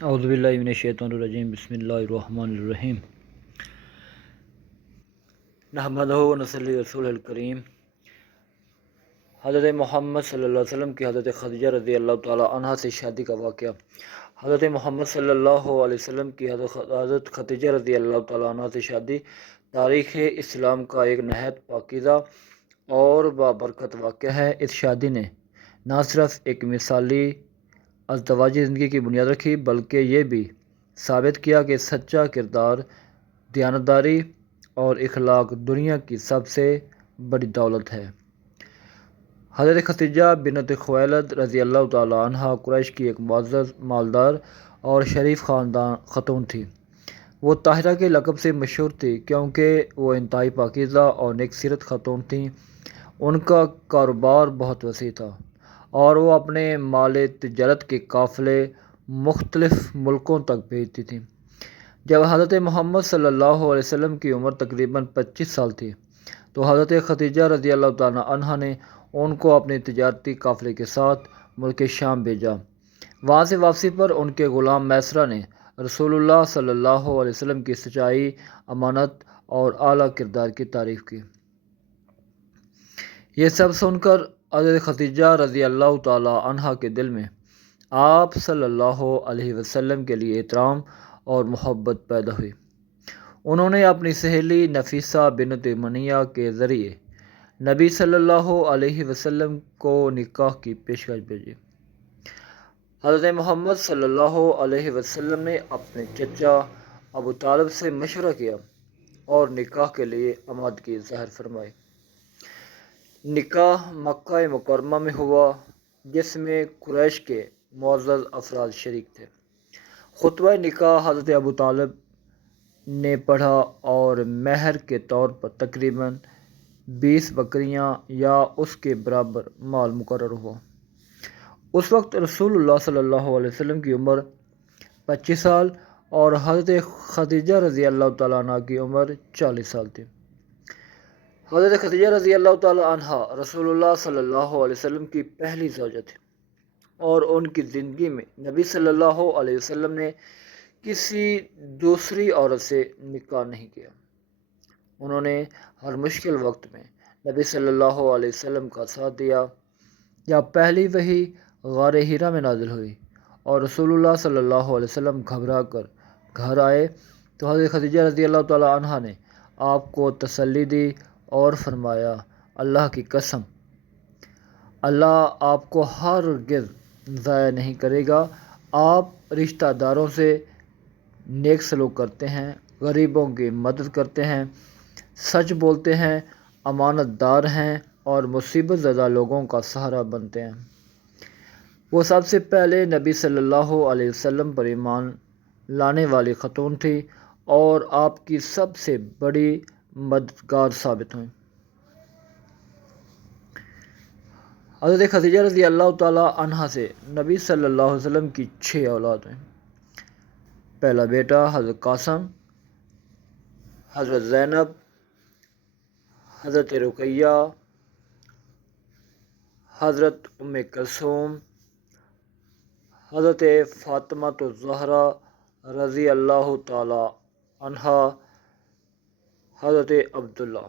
اعوذ باللہ من الشیطان الرجیم، بسم اللہ الرحمن الرحیم، نحمدہ و نصلی علی رسول الکریم۔ حضرت محمد صلی اللہ علیہ وسلم کی حضرت خدیجہ رضی اللہ تعالی عنہ سے شادی کا واقعہ۔ حضرت محمد صلی اللہ علیہ وسلم کی حضرت خدیجہ رضی اللہ تعالی عنہ سے شادی تاریخ اسلام کا ایک نہایت پاکیزہ اور بابرکت واقعہ ہے۔ اس شادی نے نہ صرف ایک مثالی ازدواجی زندگی کی بنیاد رکھی، بلکہ یہ بھی ثابت کیا کہ سچا کردار، دیانتداری اور اخلاق دنیا کی سب سے بڑی دولت ہے۔ حضرت خدیجہ بنت خویلد رضی اللہ تعالی عنہ قریش کی ایک معزز، مالدار اور شریف خاندان خاتون تھی۔ وہ طاہرہ کے لقب سے مشہور تھی کیونکہ وہ انتہائی پاکیزہ اور نیک سیرت خاتون تھیں۔ ان کا کاروبار بہت وسیع تھا اور وہ اپنے مال تجارت کے قافلے مختلف ملکوں تک بھیجتی تھیں۔ جب حضرت محمد صلی اللہ علیہ وسلم کی عمر تقریباً 25 سال تھی تو حضرت خدیجہ رضی اللہ تعالیٰ عنہا نے ان کو اپنے تجارتی قافلے کے ساتھ ملک شام بھیجا۔ وہاں سے واپسی پر ان کے غلام میسرہ نے رسول اللہ صلی اللہ علیہ وسلم کی سچائی، امانت اور اعلیٰ کردار کی تعریف کی۔ یہ سب سن کر حضرت خدیجہ رضی اللہ تعالیٰ عنہا کے دل میں آپ صلی اللہ علیہ وسلم کے لیے احترام اور محبت پیدا ہوئی۔ انہوں نے اپنی سہیلی نفیسہ بنت منیہ کے ذریعے نبی صلی اللہ علیہ وسلم کو نکاح کی پیشکش بھیجی۔ حضرت محمد صلی اللہ علیہ وسلم نے اپنے چچا ابو طالب سے مشورہ کیا اور نکاح کے لیے آمادگی ظاہر فرمائی۔ نکاح مکہ مکرمہ میں ہوا، جس میں قریش کے معزز افراد شریک تھے۔ خطبہ نکاح حضرت ابو طالب نے پڑھا اور مہر کے طور پر تقریباً 20 بکریاں یا اس کے برابر مال مقرر ہوا۔ اس وقت رسول اللہ صلی اللہ علیہ وسلم کی عمر 25 سال اور حضرت خدیجہ رضی اللہ تعالیٰ عنہ کی عمر 40 سال تھی۔ حضرت خدیجہ رضی اللہ تعالیٰ عنہ رسول اللہ صلی اللہ علیہ وسلم کی پہلی زوجہ تھی اور ان کی زندگی میں نبی صلی اللہ علیہ وسلم نے کسی دوسری عورت سے نکاح نہیں کیا۔ انہوں نے ہر مشکل وقت میں نبی صلی اللہ علیہ وسلم کا ساتھ دیا۔ جب پہلی وحی غار حرا میں نازل ہوئی اور رسول اللہ صلی اللہ علیہ وسلم گھبرا کر گھر آئے تو حضرت خدیجہ رضی اللہ تعالیٰ عنہ نے آپ کو تسلی دی اور فرمایا، اللہ کی قسم، اللہ آپ کو ہرگز ضائع نہیں کرے گا۔ آپ رشتہ داروں سے نیک سلوک کرتے ہیں، غریبوں کی مدد کرتے ہیں، سچ بولتے ہیں، امانت دار ہیں اور مصیبت زدہ لوگوں کا سہارا بنتے ہیں۔ وہ سب سے پہلے نبی صلی اللہ علیہ وسلم پر ایمان لانے والی خاتون تھی اور آپ کی سب سے بڑی مددگار ثابت ہوئیں۔ حضرت خدیجہ رضی اللہ تعالیٰ عنہ سے نبی صلی اللہ علیہ وسلم کی 6 اولاد ہیں۔ پہلا بیٹا حضرت قاسم، حضرت زینب، حضرت رقیہ، حضرت ام کلثوم، حضرت فاطمہ الزہرا رضی اللہ تعالی عنہا، حضرت عبداللہ۔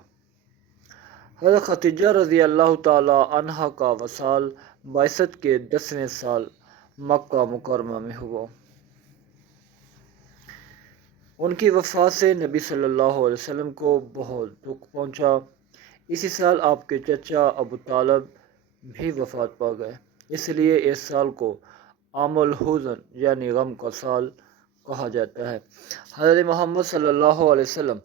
حضرت خدیجہ رضی اللہ تعالی عنہا کا وصال بعثت کے 10ویں سال مکہ مکرمہ میں ہوا۔ ان کی وفات سے نبی صلی اللہ علیہ وسلم کو بہت دکھ پہنچا۔ اسی سال آپ کے چچا ابو طالب بھی وفات پا گئے، اس لیے اس سال کو عام الحزن یعنی غم کا سال کہا جاتا ہے۔ حضرت محمد صلی اللہ علیہ وسلم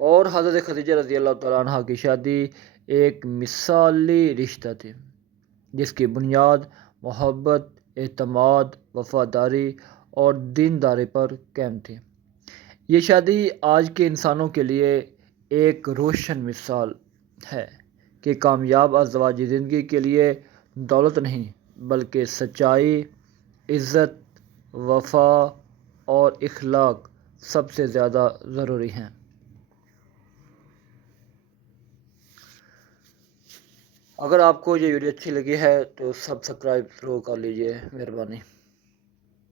اور حضرت خدیجہ رضی اللہ تعالیٰ عنہ کی شادی ایک مثالی رشتہ تھی جس کی بنیاد محبت، اعتماد، وفاداری اور دینداری پر قائم تھی۔ یہ شادی آج کے انسانوں کے لیے ایک روشن مثال ہے کہ کامیاب ازدواجی زندگی کے لیے دولت نہیں بلکہ سچائی، عزت، وفا اور اخلاق سب سے زیادہ ضروری ہیں۔ اگر آپ کو یہ ویڈیو اچھی لگی ہے تو سبسکرائب ضرور کر لیجیے، مہربانی۔